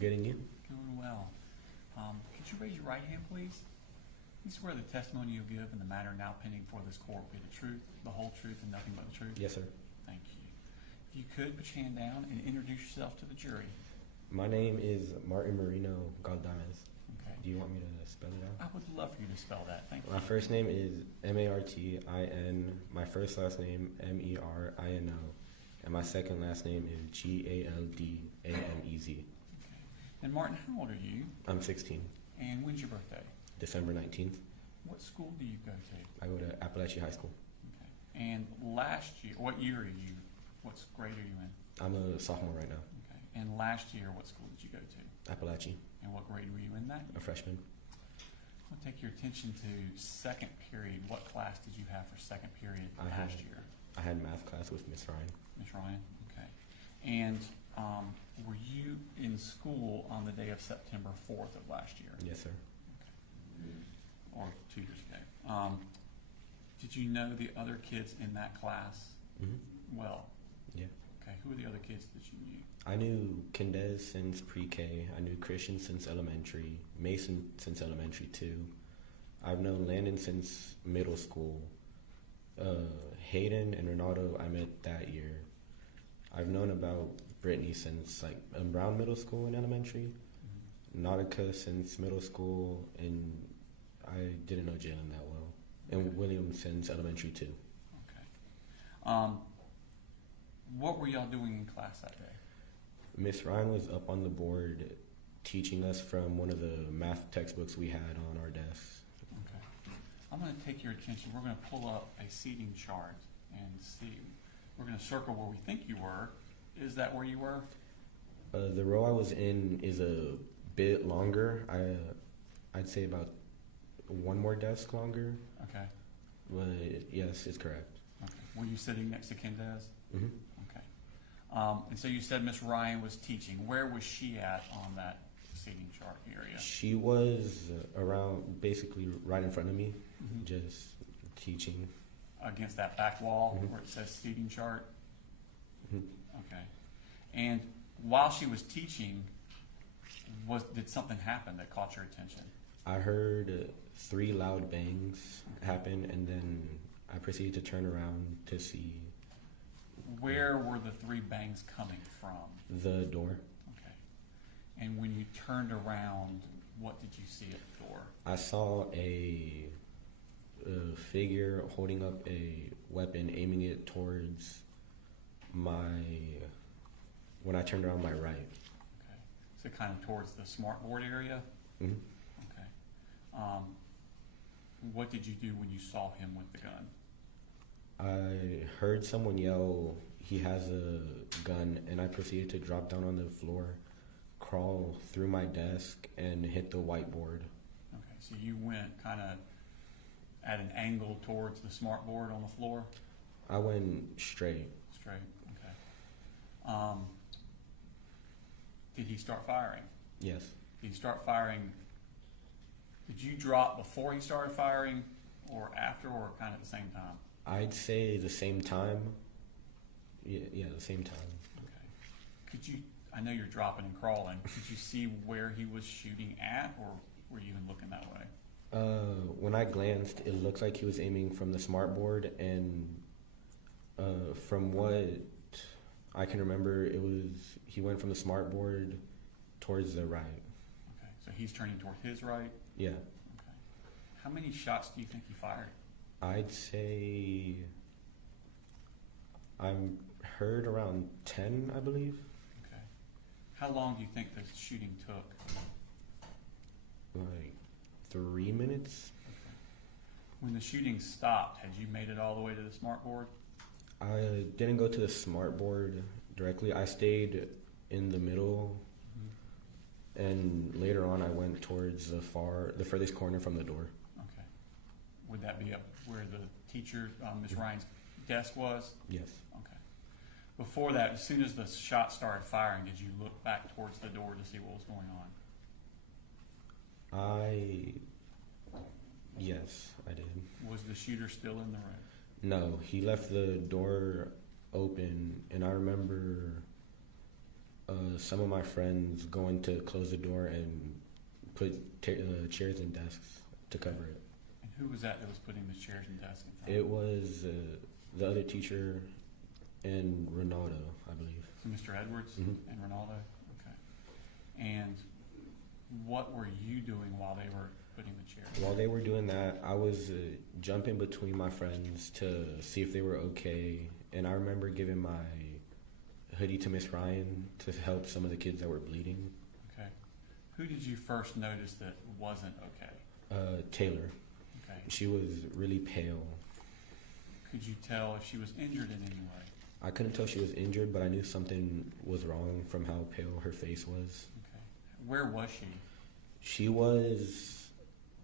good, and you? Doing well. Could you raise your right hand, please? You swear the testimony you'll give in the matter now pending before this court will be the truth, the whole truth, and nothing but the truth? Yes, sir. Thank you. If you could, put your hand down and introduce yourself to the jury. My name is Marino Galdamez. Okay. Do you want me to spell it out? I would love for you to spell that. Thank you. My first name is Martin. My first last name Merino, and my second last name is Galdamez. Okay. And Martin, how old are you? I'm 16. And when's your birthday? December 19th. What school do you go to? I go to Apalachee High School. Okay. And last year, what year are you? What grade are you in? I'm a sophomore right now. Okay. And last year, what school did you go to? Apalachee. And what grade were you in that? A freshman. I'll take your attention to second period. What class did you have for second period last year? I had math class with Miss Ryan. Miss Ryan, okay. And were you in school on the day of September 4th of last year? Yes, sir. Okay. Or 2 years ago. Did you know the other kids in that class well? Yeah. Okay, who were the other kids that you knew? I knew Kendez since pre-K. I knew Christian since elementary. Mason since elementary too. I've known Landon since middle school. Hayden and Ronaldo I met that year. I've known about Brittany since like around middle school and elementary. Nautica since middle school, and I didn't know Jalen that well. And William since elementary too. Okay. What were y'all doing in class that day? Miss Ryan was up on the board teaching us from one of the math textbooks we had on our desks. Okay. I'm going to take your attention. We're going to pull up a seating chart and see. We're going to circle where we think you were. Is that where you were? The row I was in is a bit longer. I'd say about one more desk longer. Okay. But yes, it's correct. Okay. Were you sitting next to Kendez? Mm-hmm. Okay. And so you said Miss Ryan was teaching. Where was she at on that seating chart area? She was around, basically right in front of me, just teaching. Against that back wall where it says seating chart? Okay. And while she was teaching, did something happen that caught your attention? I heard 3 loud bangs happen, and then I proceeded to turn around to see. Where were the 3 bangs coming from? The door. Okay. And when you turned around, what did you see at the door? I saw a figure holding up a weapon, aiming it towards when I turned around my right. Okay. So kind of towards the smartboard area? Mm-hmm. Okay. What did you do when you saw him with the gun? I heard someone yell, "He has a gun," and I proceeded to drop down on the floor, crawl through my desk, and hit the whiteboard. Okay, so you went kind of at an angle towards the smartboard on the floor? I went straight. Straight, okay. Did he start firing? Yes. Did he start firing? Did you drop before he started firing, or after, or kind of at the same time? I'd say the same time. Yeah, the same time. Okay. Could you, I know you're dropping and crawling, could you see where he was shooting at, or were you even looking that way? When I glanced, it looked like he was aiming from the smartboard, and from what I can remember, he went from the smartboard towards the right. Okay, so he's turning toward his right? Yeah. Okay. How many shots do you think he fired? I'd say I heard around 10, I believe. Okay. How long do you think the shooting took? Like 3 minutes. Okay. When the shooting stopped, had you made it all the way to the smartboard? I didn't go to the smartboard directly. I stayed in the middle, and later on I went towards the furthest corner from the door. Okay. Would that be up where the teacher, Ms. Ryan's desk was? Yes. Okay. Before that, as soon as the shot started firing, did you look back towards the door to see what was going on? Yes, I did. Was the shooter still in the room? No, he left the door open, and I remember Some of my friends going to close the door and put chairs and desks to cover it. And who was that was putting the chairs and desks in front? It was the other teacher and Ronaldo, I believe. So Mr. Edwards Mhm. and Ronaldo? Okay. And what were you doing while they were putting the chairs? While they were doing that, I was jumping between my friends to see if they were okay. And I remember giving my hoodie to Miss Ryan to help some of the kids that were bleeding. Okay. Who did you first notice that wasn't okay? Taylor. Okay. She was really pale. Could you tell if she was injured in any way? I couldn't tell she was injured, but I knew something was wrong from how pale her face was. Okay. Where was she? She was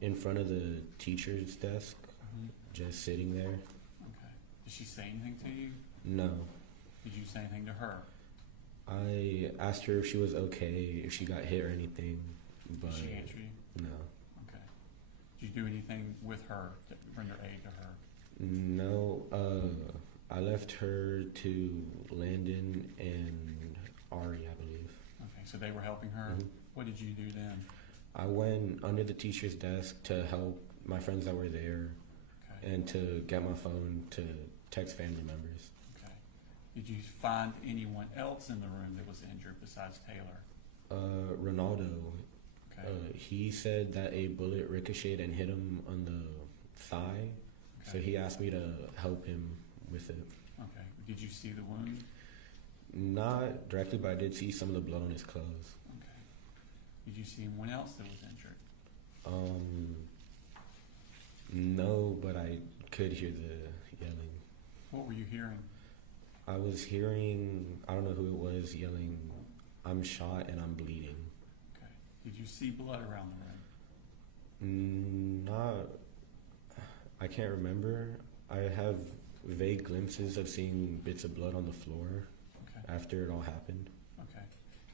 in front of the teacher's desk, Mm-hmm. just sitting there. Okay. Did she say anything to you? No. Did you say anything to her? I asked her if she was okay, if she got hit or anything, but Did she answer you? no. Okay. Did you do anything with her to render aid to her? No, I left her to Landon and Ari, I believe. Okay, so they were helping her. Mhm. What did you do then? I went under the teacher's desk to help my friends that were there Okay. and to get my phone to text family members. Okay. Did you find anyone else in the room that was injured besides Taylor? Ronaldo, Okay. he said that a bullet ricocheted and hit him on the thigh, so Okay. he asked me to help him with it. Okay. Did you see the wound? Not directly, but I did see some of the blood on his clothes. Okay. Did you see anyone else that was injured? No, but I could hear the yelling. What were you hearing? I was hearing, I don't know who it was, yelling, "I'm shot and I'm bleeding." Okay. Did you see blood around the room? Not, I can't remember. I have vague glimpses of seeing bits of blood on the floor Okay. after it all happened. Okay.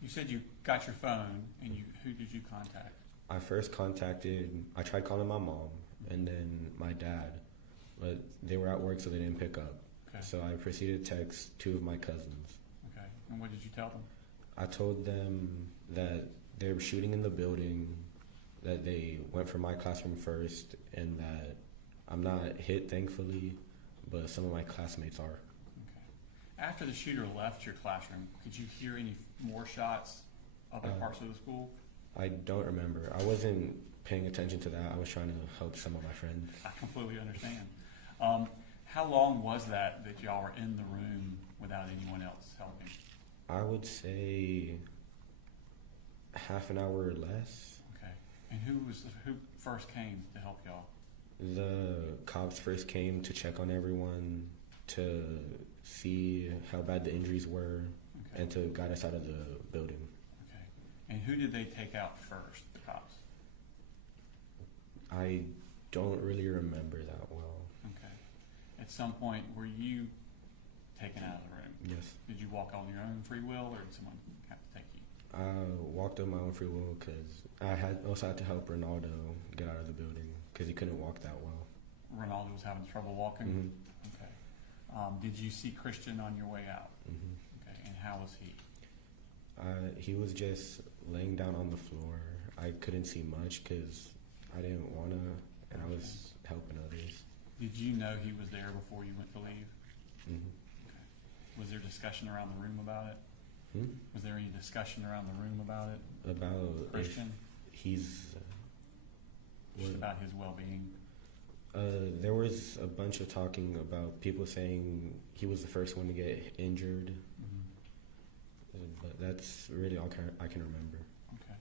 You said you got your phone, and who did you contact? I tried calling my mom and then my dad, but they were at work so they didn't pick up. Okay. So I proceeded to text two of my cousins. Okay. And what did you tell them? I told them that they were shooting in the building, that they went for my classroom first, and that I'm not hit, thankfully, but some of my classmates are. Okay. After the shooter left your classroom, could you hear any more shots other parts of the school? I don't remember. I wasn't paying attention to that. I was trying to help some of my friends. I completely understand. How long was that y'all were in the room without anyone else helping? I would say half an hour or less. Okay. And who first came to help y'all? The cops first came to check on everyone, to see how bad the injuries were, Okay. and to guide us out of the building. Okay. And who did they take out first, the cops? I don't really remember that well. Okay. At some point, were you taken out of the room? Yes. Did you walk on your own free will, or did someone have to take you? I walked on my own free will because I also had to help Ronaldo get out of the building because he couldn't walk that well. Ronaldo was having trouble walking? Mm-hmm. Okay. Did you see Christian on your way out? Mm-hmm. Okay. And how was he? He was just laying down on the floor. I couldn't see much because I didn't want to, and I was helping others. Did you know he was there before you went to leave? Mm-hmm. Okay. Was there discussion around the room about it? Was there any discussion around the room about it? About Christian? if he's Just about his well-being? there was a bunch of talking about people saying he was the first one to get injured, but that's really all I can remember. Okay.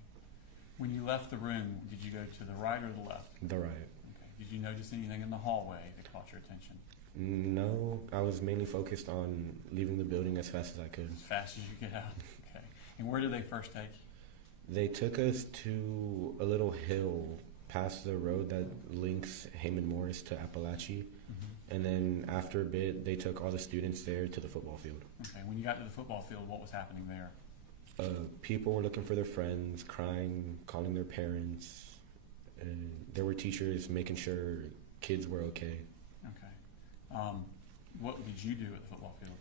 When you left the room, did you go to the right or the left? The right. Okay. Did you notice anything in the hallway that caught your attention? No, I was mainly focused on leaving the building as fast as I could. As fast as you get out? Okay. And where did they first take you? They took us to a little hill past the road that links Heyman Morris to Apalachee. And then after a bit, they took all the students there to the football field. Okay. When you got to the football field, what was happening there? People were looking for their friends, crying, calling their parents. And there were teachers making sure kids were okay. Okay. What did you do at the football field?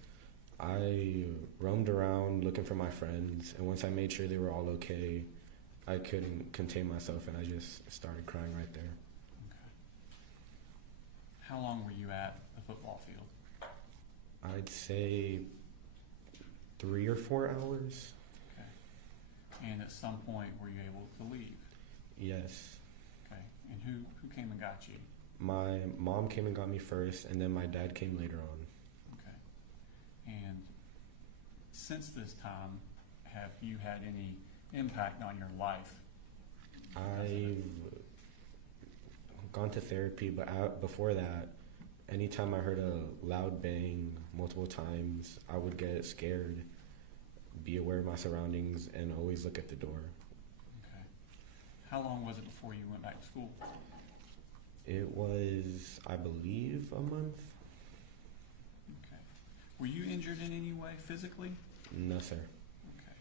I roamed around looking for my friends, and once I made sure they were all okay, I couldn't contain myself, and I just started crying right there. Okay. How long were you at the football field? I'd say 3 or 4 hours. Okay. And at some point, were you able to leave? Yes. Okay. And who came and got you? My mom came and got me first, and then my dad came later on. Okay. And since this time, have you had any impact on your life? I've gone to therapy, but before that, anytime I heard a loud bang multiple times, I would get scared, be aware of my surroundings, and always look at the door. Okay. How long was it before you went back to school? It was, I believe, a month. Okay. Were you injured in any way physically? No, sir. Okay.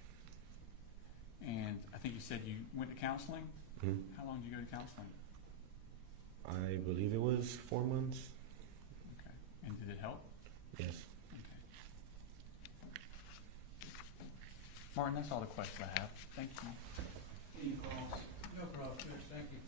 And I think you said you went to counseling? Mm-hmm. How long did you go to counseling? I believe it was 4 months. Okay. And did it help? Yes. Okay. Martin, that's all the questions I have. Thank you. Any calls? No problem, Chris, thank you.